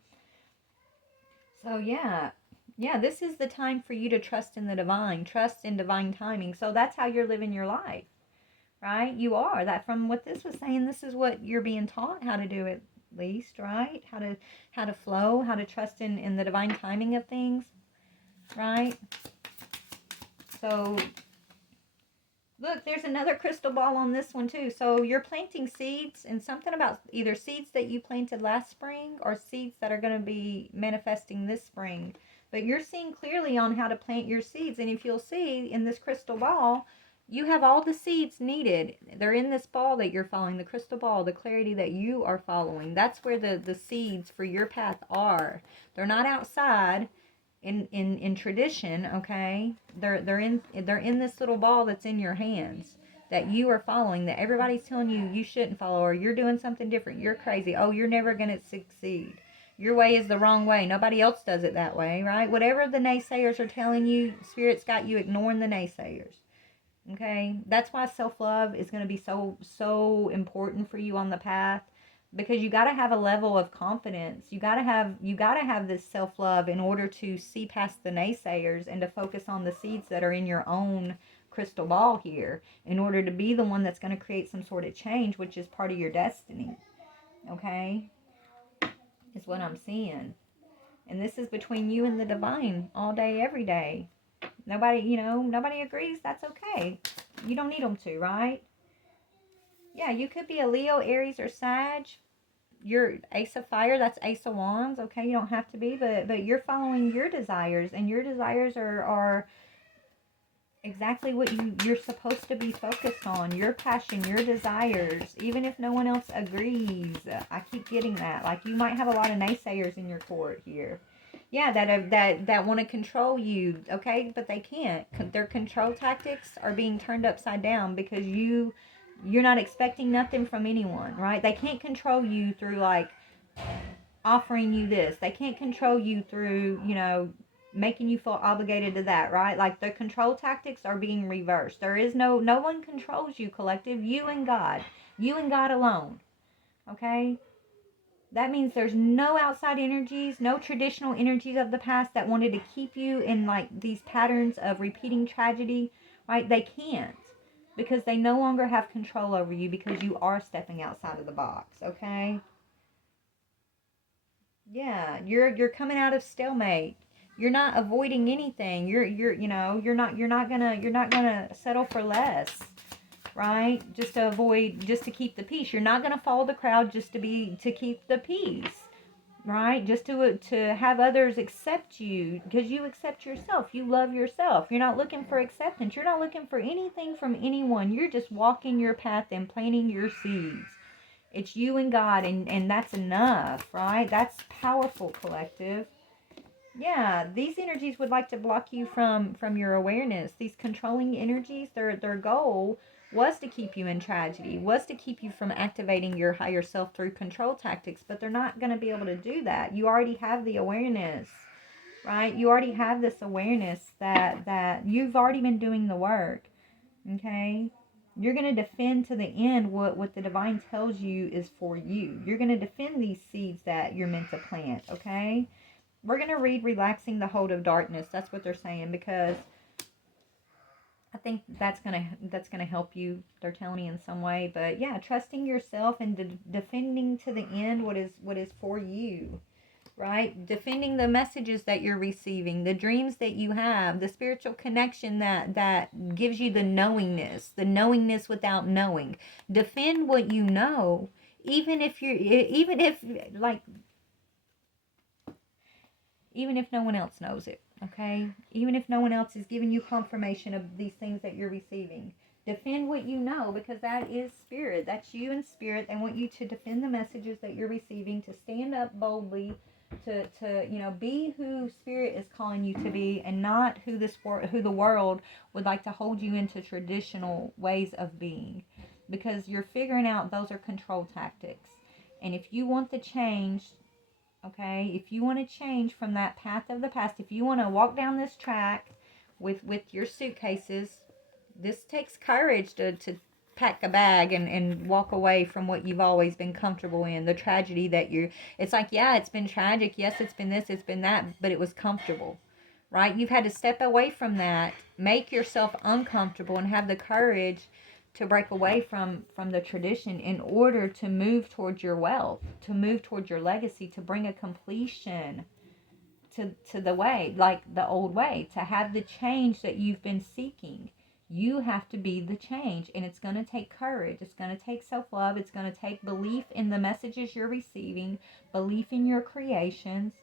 So, yeah, this is the time for you to trust in the divine, trust in divine timing. So that's how you're living your life, right? You are. That, from what this was saying, this is what you're being taught how to do, at least, right? How to flow, how to trust in the divine timing of things. Right? So, look, there's another crystal ball on this one too. So you're planting seeds, and something about either seeds that you planted last spring or seeds that are going to be manifesting this spring. But you're seeing clearly on how to plant your seeds. And if you'll see in this crystal ball, you have all the seeds needed. They're in this ball that you're following, the crystal ball, the clarity that you are following. That's where the seeds for your path are. They're not outside. In tradition, okay, they're in this little ball that's in your hands that you are following, that everybody's telling you shouldn't follow, or you're doing something different, you're crazy, oh, you're never going to succeed, your way is the wrong way, nobody else does it that way, right? Whatever the naysayers are telling you, Spirit's got you ignoring the naysayers. Okay, that's why self-love is going to be so important for you on the path, because you got to have a level of confidence. You got to have this self-love in order to see past the naysayers and to focus on the seeds that are in your own crystal ball here, in order to be the one that's going to create some sort of change, which is part of your destiny. Okay, is what I'm seeing. And this is between you and the divine all day, every day. Nobody agrees. That's okay. You don't need them to, right? Yeah, you could be a Leo, Aries, or Sag. You're Ace of Fire. That's Ace of Wands. Okay, you don't have to be, but you're following your desires, and your desires are exactly what you're supposed to be focused on. Your passion, your desires, even if no one else agrees. I keep getting that. Like, you might have a lot of naysayers in your court here. Yeah, that want to control you, okay, but they can't. Their control tactics are being turned upside down because you're not expecting nothing from anyone, right? They can't control you through like offering you this. They can't control you through, making you feel obligated to that, right? Like, the control tactics are being reversed. There is no one controls you, collective. You and God alone. Okay? That means there's no outside energies, no traditional energies of the past that wanted to keep you in like these patterns of repeating tragedy, right? They can't, because they no longer have control over you, because you are stepping outside of the box, okay? Yeah, you're coming out of stalemate. You're not avoiding anything. You're not gonna settle for less, right? Just to keep the peace. You're not going to follow the crowd just to keep the peace, right? Just to have others accept you, because you accept yourself. You love yourself. You're not looking for acceptance. You're not looking for anything from anyone. You're just walking your path and planting your seeds. It's you and God, and that's enough, right? That's powerful, collective. Yeah, these energies would like to block you from your awareness. These controlling energies, their goal was to keep you in tragedy, was to keep you from activating your higher self through control tactics, but they're not going to be able to do that. You already have the awareness, right? You already have this awareness that you've already been doing the work, okay? You're going to defend to the end what the divine tells you is for you. You're going to defend these seeds that you're meant to plant, okay? We're going to read Relaxing the Hold of Darkness. That's what they're saying, because I think that's gonna help you. They're telling me in some way, but yeah, trusting yourself and defending to the end what is for you, right? Defending the messages that you're receiving, the dreams that you have, the spiritual connection that gives you the knowingness without knowing. Defend what you know, even if no one else knows it. Okay? Even if no one else is giving you confirmation of these things that you're receiving. Defend what you know, because that is spirit. That's you in spirit. They want you to defend the messages that you're receiving, to stand up boldly, to be who spirit is calling you to be, and not who the world would like to hold you into traditional ways of being, because you're figuring out those are control tactics. And if you want the change, okay, if you want to change from that path of the past, if you want to walk down this track with your suitcases, this takes courage to pack a bag and walk away from what you've always been comfortable in, the tragedy that you're, it's like, yeah, it's been tragic, yes, it's been this, it's been that, but it was comfortable, right? You've had to step away from that, make yourself uncomfortable, and have the courage to break away from the tradition in order to move towards your wealth, to move towards your legacy, to bring a completion to the way, like the old way, to have the change that you've been seeking. You have to be the change, and it's going to take courage. It's going to take self-love. It's going to take belief in the messages you're receiving, belief in your creations,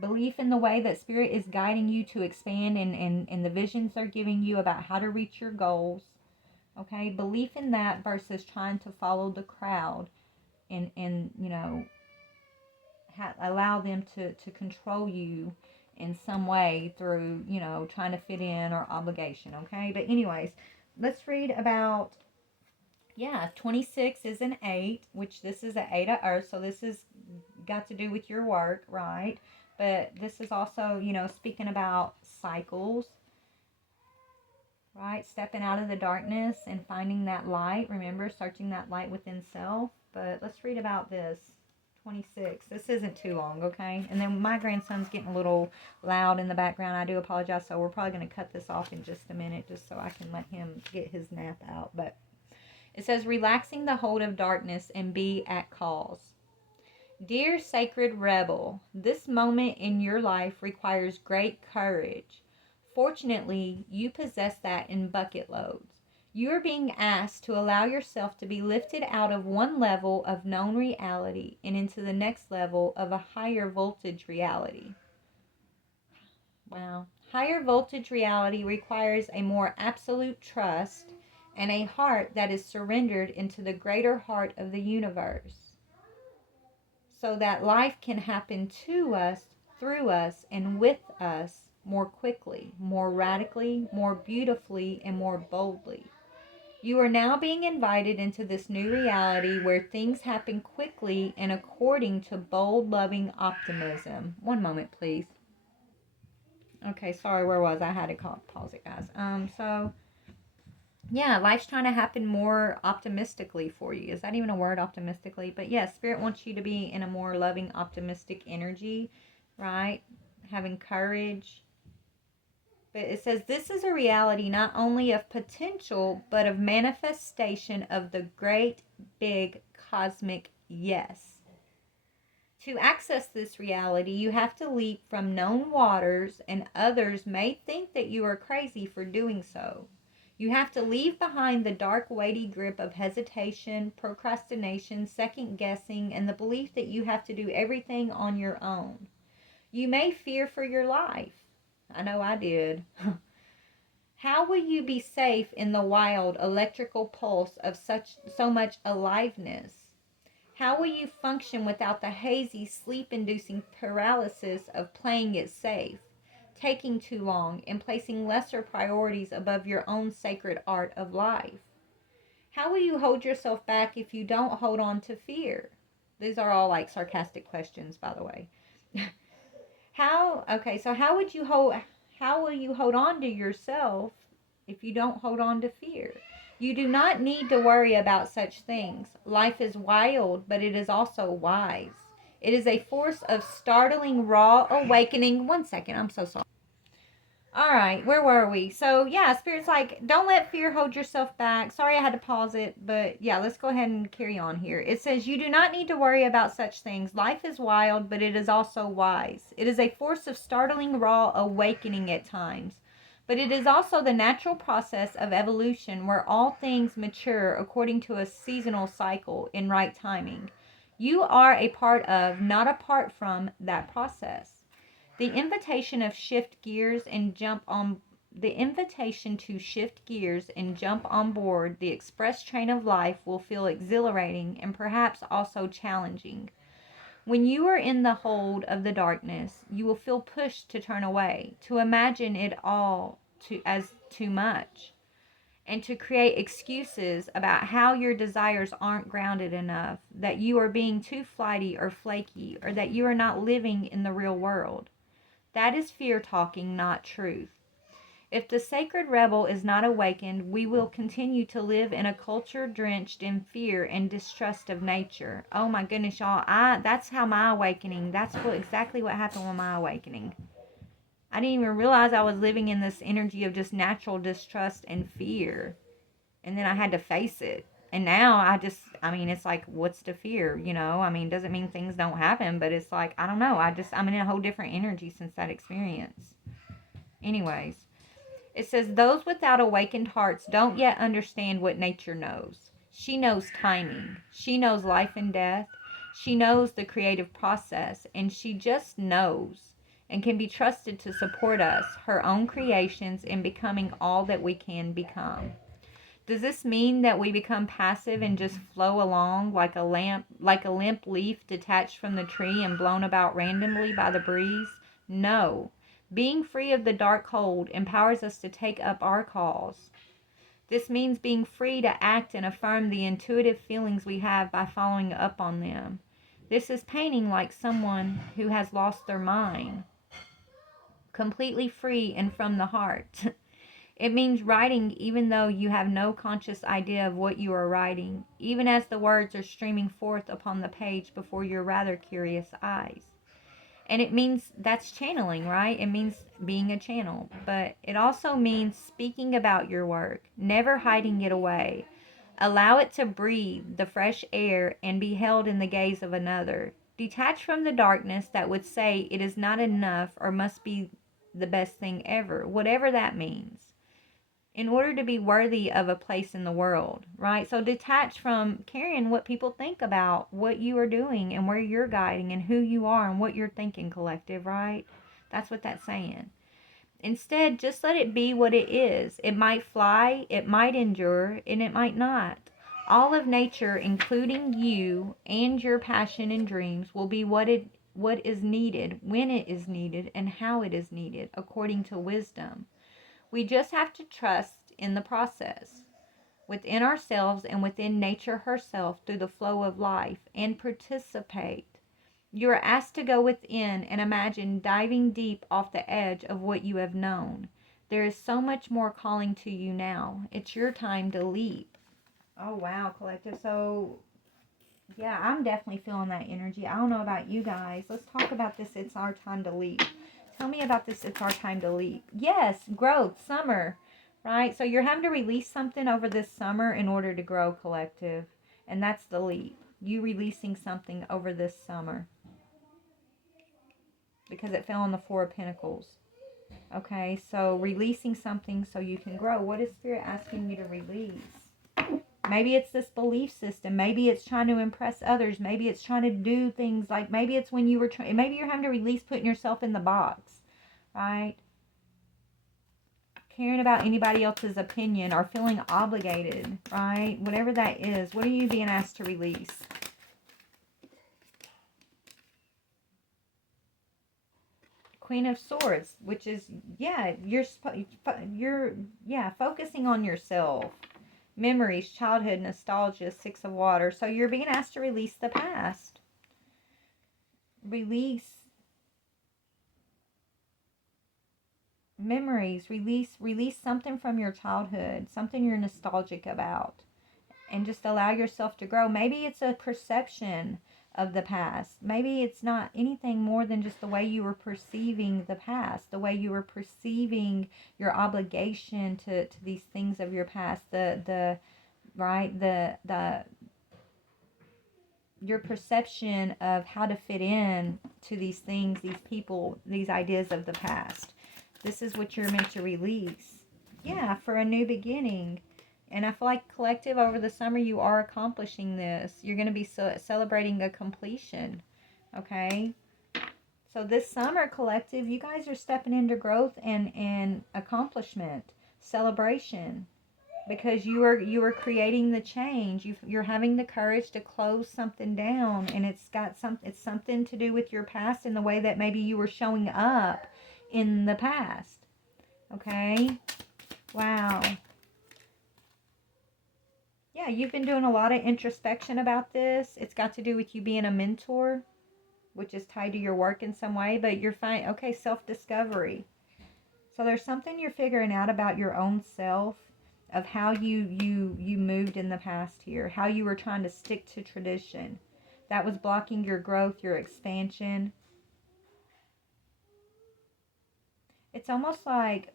belief in the way that spirit is guiding you to expand, and the visions they're giving you about how to reach your goals. Okay, belief in that versus trying to follow the crowd and allow them to control you in some way through, trying to fit in or obligation. Okay, but anyways, let's read about, 26 is an 8, which this is an 8 of earth, so this is got to do with your work, right? But this is also, speaking about cycles, right? Stepping out of the darkness and finding that light. Remember, searching that light within self. But let's read about this. 26. This isn't too long, okay? And then my grandson's getting a little loud in the background. I do apologize. So we're probably going to cut this off in just a minute just so I can let him get his nap out. But it says, relaxing the hold of darkness and be at cause. Dear sacred rebel, this moment in your life requires great courage. Fortunately, you possess that in bucket loads. You are being asked to allow yourself to be lifted out of one level of known reality and into the next level of a higher voltage reality. Wow. Higher voltage reality requires a more absolute trust and a heart that is surrendered into the greater heart of the universe, so that life can happen to us, through us, and with us more quickly, more radically, more beautifully, and more boldly. You are now being invited into this new reality where things happen quickly and according to bold, loving optimism. One moment, please. Okay, sorry, where was I? Had to pause it, guys. So yeah, life's trying to happen more optimistically for you. Is that even a word, optimistically? But yes, Spirit wants you to be in a more loving, optimistic energy, right? Having courage. But it says this is a reality not only of potential, but of manifestation of the great, big, cosmic yes. To access this reality, you have to leap from known waters, and others may think that you are crazy for doing so. You have to leave behind the dark, weighty grip of hesitation, procrastination, second guessing, and the belief that you have to do everything on your own. You may fear for your life. I know I did. How will you be safe in the wild electrical pulse of so much aliveness? How will you function without the hazy, sleep-inducing paralysis of playing it safe, taking too long, and placing lesser priorities above your own sacred art of life? How will you hold yourself back if you don't hold on to fear? These are all like sarcastic questions, by the way. So how will you hold on to yourself if you don't hold on to fear? You do not need to worry about such things. Life is wild, but it is also wise. It is a force of startling, raw awakening. One second, I'm so sorry. All right, where were we? So, yeah, Spirit's like, don't let fear hold yourself back. Sorry I had to pause it, but yeah, let's go ahead and carry on here. It says, you do not need to worry about such things. Life is wild, but it is also wise. It is a force of startling, raw awakening at times. But it is also the natural process of evolution where all things mature according to a seasonal cycle in right timing. You are a part of, not apart from, that process. The invitation of shift gears and jump on the invitation to shift gears and jump on board the express train of life will feel exhilarating and perhaps also challenging. When you are in the hold of the darkness, you will feel pushed to turn away, to imagine it all as too much, and to create excuses about how your desires aren't grounded enough, that you are being too flighty or flaky, or that you are not living in the real world. That is fear talking, not truth. If the sacred rebel is not awakened, we will continue to live in a culture drenched in fear and distrust of nature. Oh my goodness, y'all. That's how my awakening, exactly what happened with my awakening. I didn't even realize I was living in this energy of just natural distrust and fear. And then I had to face it. And now it's like, what's the fear? Doesn't mean things don't happen, but it's like, I don't know. I'm in a whole different energy since that experience. Anyways. It says, those without awakened hearts don't yet understand what nature knows. She knows timing. She knows life and death. She knows the creative process. And she just knows and can be trusted to support us, her own creations, in becoming all that we can become. Does this mean that we become passive and just flow along like a limp leaf detached from the tree and blown about randomly by the breeze? No. Being free of the dark hold empowers us to take up our cause. This means being free to act and affirm the intuitive feelings we have by following up on them. This is painting like someone who has lost their mind, completely free and from the heart. It means writing even though you have no conscious idea of what you are writing, even as the words are streaming forth upon the page before your rather curious eyes. And it means that's channeling, right? It means being a channel. But it also means speaking about your work, never hiding it away. Allow it to breathe the fresh air and be held in the gaze of another. Detach from the darkness that would say it is not enough or must be the best thing ever, whatever that means, in order to be worthy of a place in the world, right? So detach from caring what people think about what you are doing and where you're guiding and who you are and what you're thinking, collective, right? That's what that's saying. Instead, just let it be what it is. It might fly, it might endure, and it might not. All of nature, including you and your passion and dreams, will be what is needed, when it is needed, and how it is needed, according to wisdom. We just have to trust in the process, within ourselves and within nature herself through the flow of life, and participate. You are asked to go within and imagine diving deep off the edge of what you have known. There is so much more calling to you now. It's your time to leap. Oh, wow, collective. So, yeah, I'm definitely feeling that energy. I don't know about you guys. Let's talk about this. It's our time to leap. Tell me about this. It's our time to leap. Yes, growth, summer, right? So you're having to release something over this summer in order to grow, collective. And that's the leap. You releasing something over this summer. Because it fell on the Four of Pentacles. Okay, so releasing something so you can grow. What is Spirit asking you to release? Maybe it's this belief system. Maybe it's trying to impress others. Maybe it's trying to do things like, maybe it's when you were trying, maybe you're having to release putting yourself in the box, right? Caring about anybody else's opinion or feeling obligated, right? Whatever that is, what are you being asked to release? Queen of Swords, which is, yeah, you're focusing on yourself. Memories, childhood, nostalgia, Six of Water. So you're being asked to release the past. Release memories. Release something from your childhood, something you're nostalgic about, and just allow yourself to grow. Maybe it's a perception of the past. Maybe it's not anything more than just the way you were perceiving the past, the way you were perceiving your obligation to these things of your past, your perception of how to fit in to these things, these people, these ideas of the past. This is what you're meant to release. Yeah, for a new beginning. And I feel like, collective, over the summer you are accomplishing this. You're going to be celebrating a completion. Okay? So this summer, collective, you guys are stepping into growth and accomplishment, celebration, because you are creating the change. You're having the courage to close something down, and it's something to do with your past and the way that maybe you were showing up in the past. Okay? Wow. Yeah, you've been doing a lot of introspection about this. It's got to do with you being a mentor, which is tied to your work in some way, but you're fine. Okay, self-discovery. So there's something you're figuring out about your own self, of how you moved in the past here, how you were trying to stick to tradition. That was blocking your growth, your expansion. It's almost like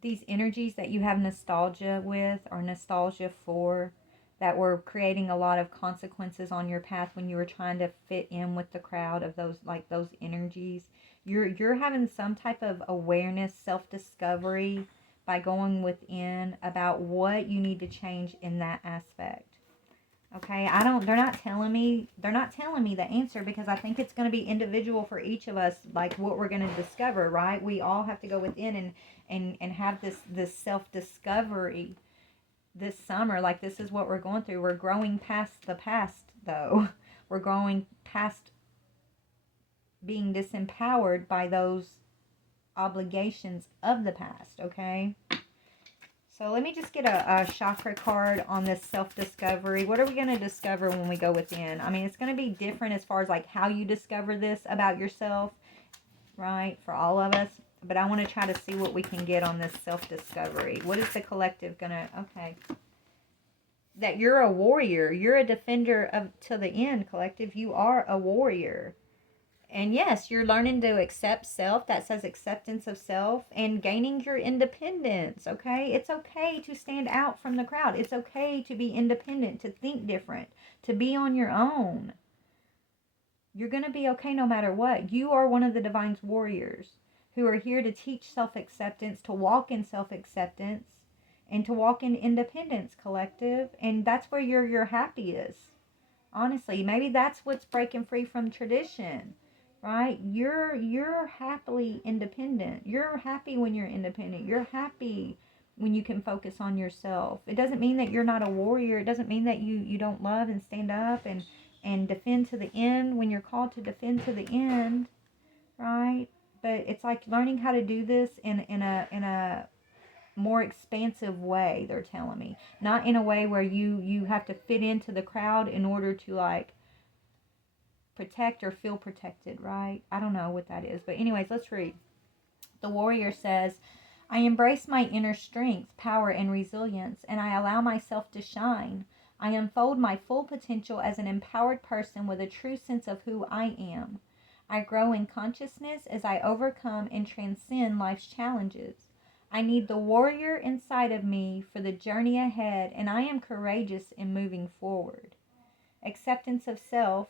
these energies that you have nostalgia with or nostalgia for, that were creating a lot of consequences on your path when you were trying to fit in with the crowd of those, like those energies. You're having some type of awareness, self-discovery by going within about what you need to change in that aspect. Okay, they're not telling me the answer, because I think it's going to be individual for each of us, like what we're going to discover, right? We all have to go within and have this self-discovery this summer. Like, this is what we're going through. We're growing past the past, though. We're growing past being disempowered by those obligations of the past, okay? So let me just get a chakra card on this self-discovery. What are we going to discover when we go within? I mean, it's going to be different as far as like how you discover this about yourself, right? For all of us. But I want to try to see what we can get on this self-discovery. What is the collective going to... Okay. That you're a warrior. You're a defender of to the end, collective. You are a warrior. And yes, you're learning to accept self. That says acceptance of self and gaining your independence, okay? It's okay to stand out from the crowd. It's okay to be independent, to think different, to be on your own. You're going to be okay no matter what. You are one of the divine's warriors who are here to teach self-acceptance, to walk in self-acceptance, and to walk in independence, collective. And that's where your happy is. Honestly, maybe that's what's breaking free from tradition. Right? You're happily independent. You're happy when you're independent. You're happy when you can focus on yourself. It doesn't mean that you're not a warrior. It doesn't mean that you don't love and stand up and defend to the end when you're called to defend to the end, right? But it's like learning how to do this in a more expansive way, they're telling me. Not in a way where you have to fit into the crowd in order to like protect or feel protected, right? I don't know what that is. But anyways, let's read. The warrior says, I embrace my inner strength, power, and resilience, and I allow myself to shine. I unfold my full potential as an empowered person with a true sense of who I am. I grow in consciousness as I overcome and transcend life's challenges. I need the warrior inside of me for the journey ahead, and I am courageous in moving forward. Acceptance of self,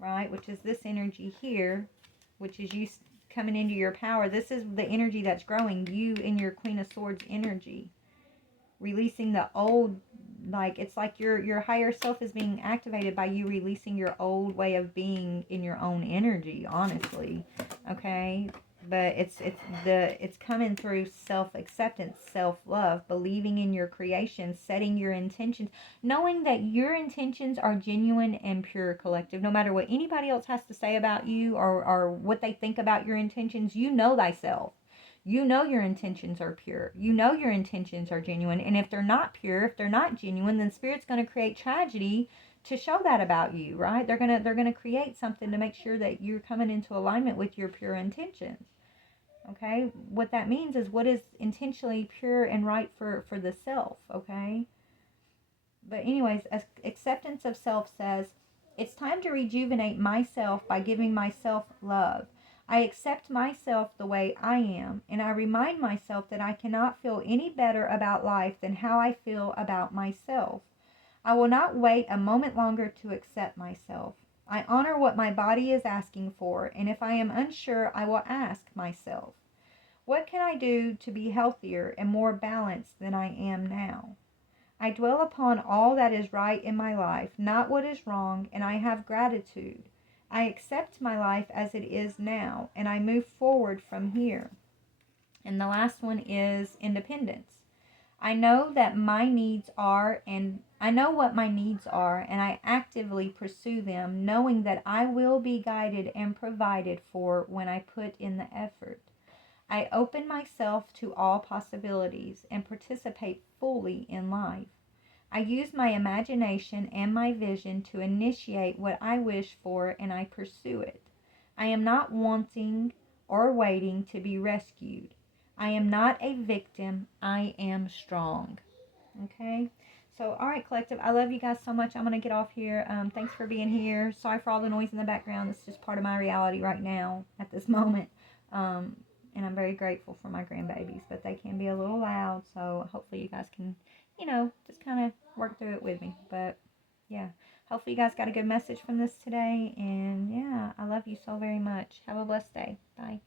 right, which is this energy here, which is you coming into your power. This is the energy that's growing, you in your Queen of Swords energy. Releasing the old, like, it's like your higher self is being activated by you releasing your old way of being in your own energy, honestly. Okay? But it's coming through self-acceptance, self-love, believing in your creation, setting your intentions, knowing that your intentions are genuine and pure, collective. No matter what anybody else has to say about you or what they think about your intentions, you know thyself. You know your intentions are pure. You know your intentions are genuine. And if they're not pure, if they're not genuine, then Spirit's going to create tragedy to show that about you, right? They're going to create something to make sure that you're coming into alignment with your pure intentions. Okay? What that means is what is intentionally pure and right for the self, okay? But anyways, acceptance of self says, it's time to rejuvenate myself by giving myself love. I accept myself the way I am, and I remind myself that I cannot feel any better about life than how I feel about myself. I will not wait a moment longer to accept myself. I honor what my body is asking for, and if I am unsure, I will ask myself, what can I do to be healthier and more balanced than I am now? I dwell upon all that is right in my life, not what is wrong, and I have gratitude. I accept my life as it is now, and I move forward from here. And the last one is independence. I know that my needs are, and I know what my needs are, and I actively pursue them, knowing that I will be guided and provided for when I put in the effort. I open myself to all possibilities and participate fully in life. I use my imagination and my vision to initiate what I wish for, and I pursue it. I am not wanting or waiting to be rescued. I am not a victim. I am strong. Okay. So, all right, collective. I love you guys so much. I'm going to get off here. Thanks for being here. Sorry for all the noise in the background. It's just part of my reality right now at this moment. Um, and I'm very grateful for my grandbabies, but they can be a little loud. So, hopefully, you guys can, just kind of work through it with me. But, yeah. Hopefully, you guys got a good message from this today. And, yeah, I love you so very much. Have a blessed day. Bye.